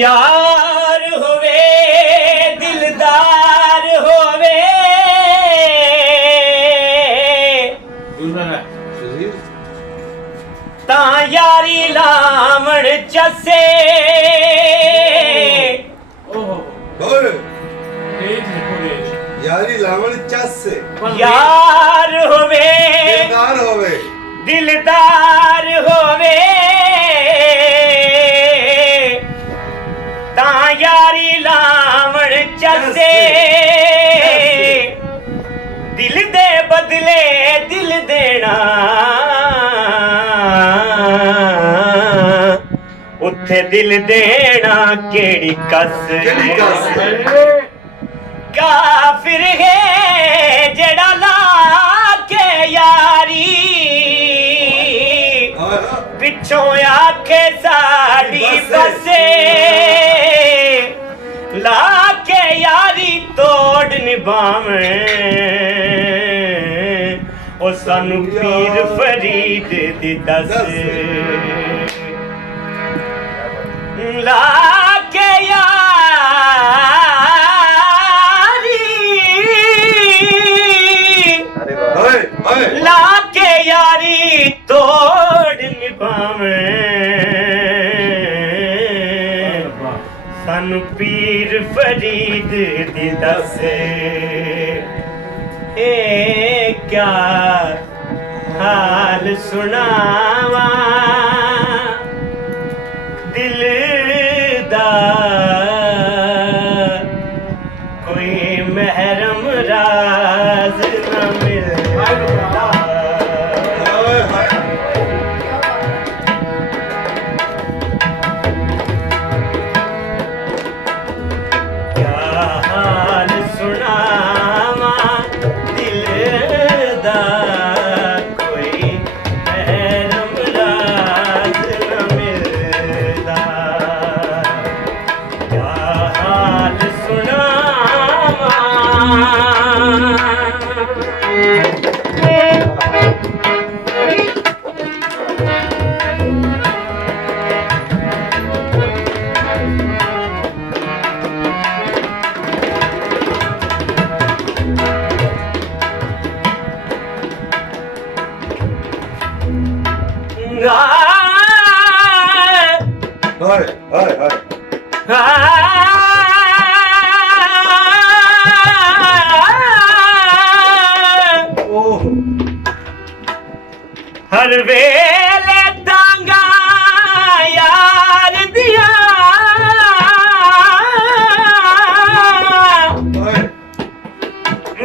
यार होवे दिलदार होवे ता यारी लावण चसे यारी लावण चसे यार होवे दिलदार होवे ता यारी लावण चसे दिल दे बदले दिल देना उत्थे दिल देना केड़ी कस काफिर है जेड़ा ला के यारी पिछों आखे साड़ी बसे ला के यारी तोड़ निभावे ओ सानू पीर फरीद दी दस ला के ला के यारी तोड़ निभावे सानू पीर फरीद दी दस ए क्या हाल सुनावा दिल दा कोई महरम राज न मिलता क्या हाल सुनावा दिल दा कोई महरम राज न मिलता क्या हाल सुनावा हर वेले डांगा यार दिया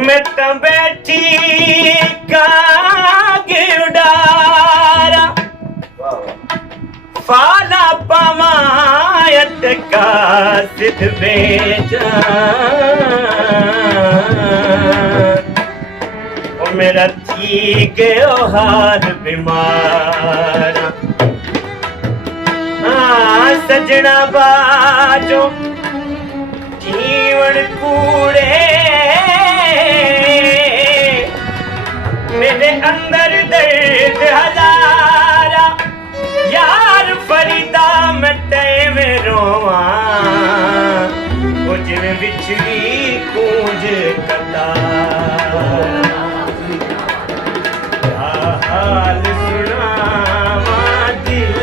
मैं तो बैठी कागे उडारा फाला पमायत का सिद्ध बेजा ओ मेरा थी गयो हार बीमार सजना बाजो जीवन कूड़े मेरे अंदर दर्द हजारा यार फरीदा मटे में रोवा कुछ बिछड़ी कूंज कतार हाल सुनावा दिल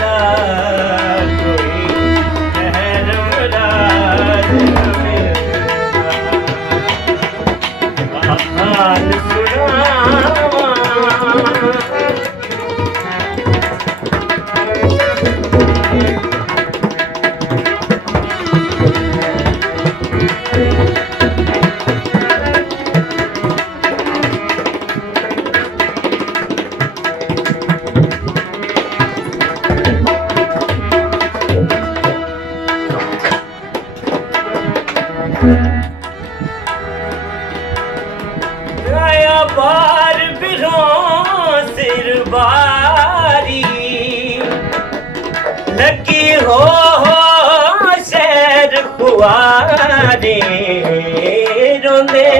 दा कोई महरम राज न मिलता हाल सुनावा लगी हो शहर खुआरे रोंदे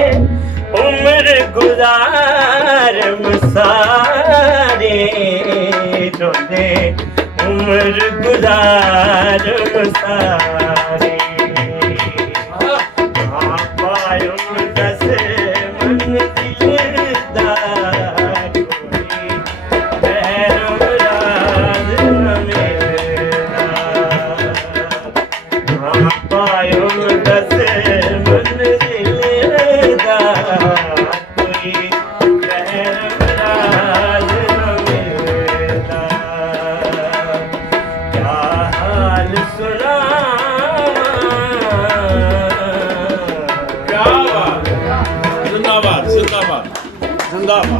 उम्र गुजार मसारे रोंदे उम्र गुजार मसारे पायुम दस मंजिल दा कोई पैरम राज न मिलदा पायुम दस मंजिल दा कोई पैरम राज न मिलदा क्या हाल सुना क्या बात है। जिंदाबाद जिंदाबाद जिंदाबाद